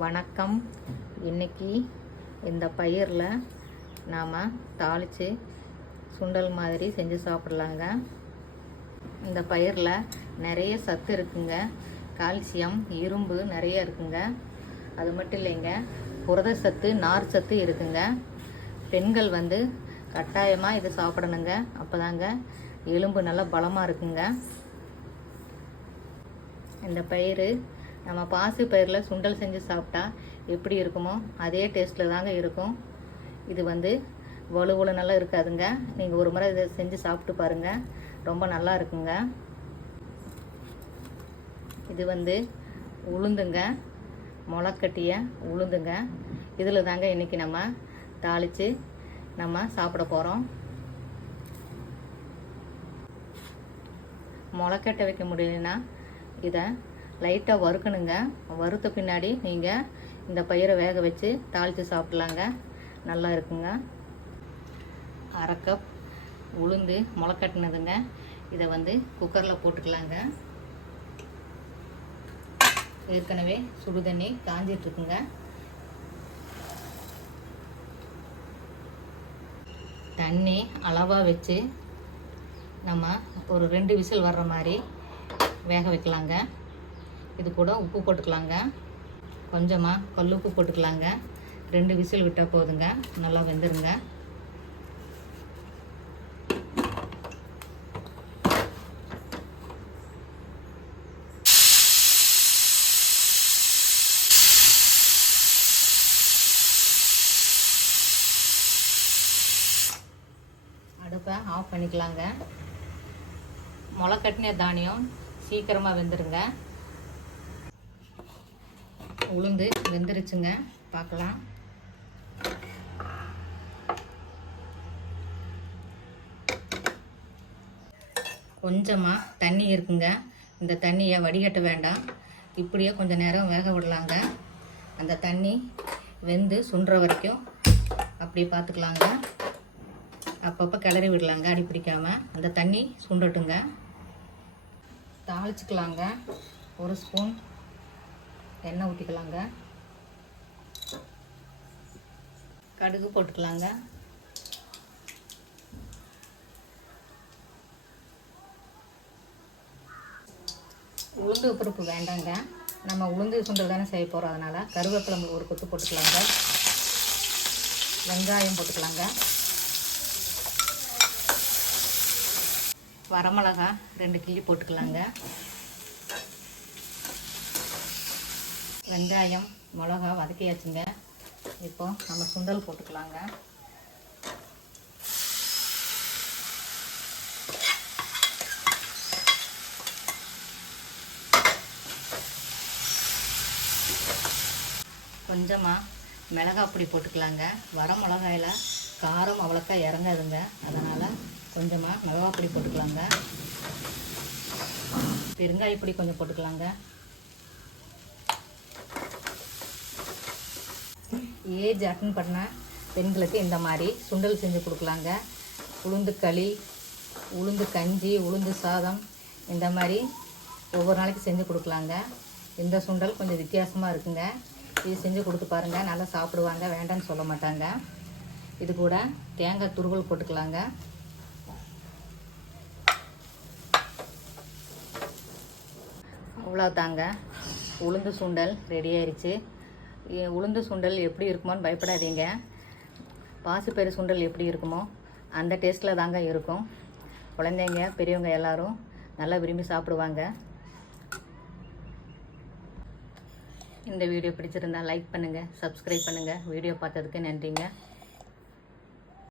வணக்கம். இன்னைக்கு இந்த பயிரில் நாம் தாளித்து சுண்டல் மாதிரி செஞ்சு சாப்பிட்லாங்க. இந்த பயிரில் நிறைய சத்து இருக்குங்க. கால்சியம், இரும்பு நிறைய இருக்குங்க. அது மட்டும் இல்லைங்க, புரத சத்து, நார் சத்து இருக்குங்க. பெண்கள் கட்டாயமாக இது சாப்பிடணுங்க. அப்போ தாங்க எலும்பு நல்லா பலமாக இருக்குங்க. இந்த பயிர் நம்ம பாசி பயிரில் சுண்டல் செஞ்சு சாப்பிட்டா எப்படி இருக்குமோ அதே டேஸ்ட்டில் தாங்க இருக்கும். இது வலுவலு நல்லா இருக்காதுங்க. நீங்கள் ஒரு முறை இதை செஞ்சு சாப்பிட்டு பாருங்கள், ரொம்ப நல்லா இருக்குங்க. இது உளுந்துங்க, முளைக்கட்டிய உளுந்துங்க. இதில் தாங்க இன்றைக்கி நம்ம தாளித்து நம்ம சாப்பிட போகிறோம். முளைக்கட்ட வைக்க முடியலன்னா இதை லைட்டாக வறுக்கணுங்க. வறுத்த பின்னாடி நீங்கள் இந்த பயிரை வேக வச்சு தாளித்து சாப்பிட்லாங்க, நல்லா இருக்குங்க. 1/2 கப் உளுந்து முளைக்கட்டினதுங்க. இதை குக்கரில் போட்டுக்கலாங்க. ஏற்கனவே சுடு தண்ணி காஞ்சிட்ருக்குங்க. தண்ணி அளவாக வச்சு நம்ம ஒரு 2 விசில் வர்ற மாதிரி வேக வைக்கலாங்க. இது கூட உப்பு போட்டுக்கலாங்க. கொஞ்சமாக கல்லுப்பு போட்டுக்கலாங்க. 2 விசில் விட்டால் போதுங்க, நல்லா வெந்துருங்க. அடுப்பை ஆஃப் பண்ணிக்கலாங்க. முளைக்கட்டின தானியம் சீக்கிரமாக வெந்துருங்க. உளுந்து வெந்துருச்சுங்க, பார்க்கலாம். கொஞ்சமாக தண்ணி இருக்குங்க. இந்த தண்ணியை வடிகட்ட வேண்டாம், இப்படியே கொஞ்சம் நேரம் வேக விடலாங்க. அந்த தண்ணி வெந்து சுண்டுற வரைக்கும் அப்படியே பார்த்துக்கலாங்க. அப்பப்போ கிளறி விடலாங்க, அடி பிடிக்காமல். அந்த தண்ணி சுண்டட்டுங்க. தாளிச்சுக்கலாங்க. 1 ஸ்பூன் எண்ணெய் ஊற்றிக்கலாங்க. கடுகு போட்டுக்கலாங்க. உளுந்து பருப்பு வேண்டாங்க, நம்ம உளுந்து சுண்டல் தானே செய்ய போகிறோம். அதனால் கருவேப்பிலை ஒரு கொத்து போட்டுக்கலாங்க. வெங்காயம் போட்டுக்கலாங்க. வரமிளகா 2 கிள்ளி போட்டுக்கலாங்க. வெங்காயம் மிளகா வதக்கியாச்சுங்க. இப்போ நம்ம சுண்டல் போட்டுக்கலாங்க. கொஞ்சமாக மிளகாய் பொடி போட்டுக்கலாங்க. வர மிளகாயில் காரம் அவ்வளோக்கா இறங்காதுங்க, அதனால் கொஞ்சமாக மிளகாய் பொடி போட்டுக்கலாங்க. பெருங்காய பொடி கொஞ்சம் போட்டுக்கலாங்க. ஏஜ் அட்டன் பண்ண பெண்களுக்கு இந்த மாதிரி சுண்டல் செஞ்சு கொடுக்கலாங்க. உளுந்து களி, உளுந்து கஞ்சி, உளுந்து சாதம், இந்த மாதிரி ஒவ்வொரு நாளைக்கு செஞ்சு கொடுக்கலாங்க. இந்த சுண்டல் கொஞ்சம் வித்தியாசமாக இருக்குங்க. இது செஞ்சு கொடுத்து பாருங்கள், நல்லா சாப்பிடுவாங்க, வேண்டான்னு சொல்ல மாட்டாங்க. இது கூட தேங்காய் துருவல் போட்டுக்கலாங்க. அவ்வளோதாங்க, உளுந்து சுண்டல் ரெடி ஆயிடுச்சு. உளுந்து சுண்டல் எப்படி இருக்குமோன்னு பயப்படாதீங்க. பாசிப்பயிறு சுண்டல் எப்படி இருக்குமோ அந்த டேஸ்ட்டில் தாங்க இருக்கும். குழந்தைங்க, பெரியவங்க எல்லோரும் நல்லா விரும்பி சாப்பிடுவாங்க. இந்த வீடியோ பிடிச்சிருந்தா லைக் பண்ணுங்கள், சப்ஸ்கிரைப் பண்ணுங்கள். வீடியோ பார்த்ததுக்கு நன்றிங்க.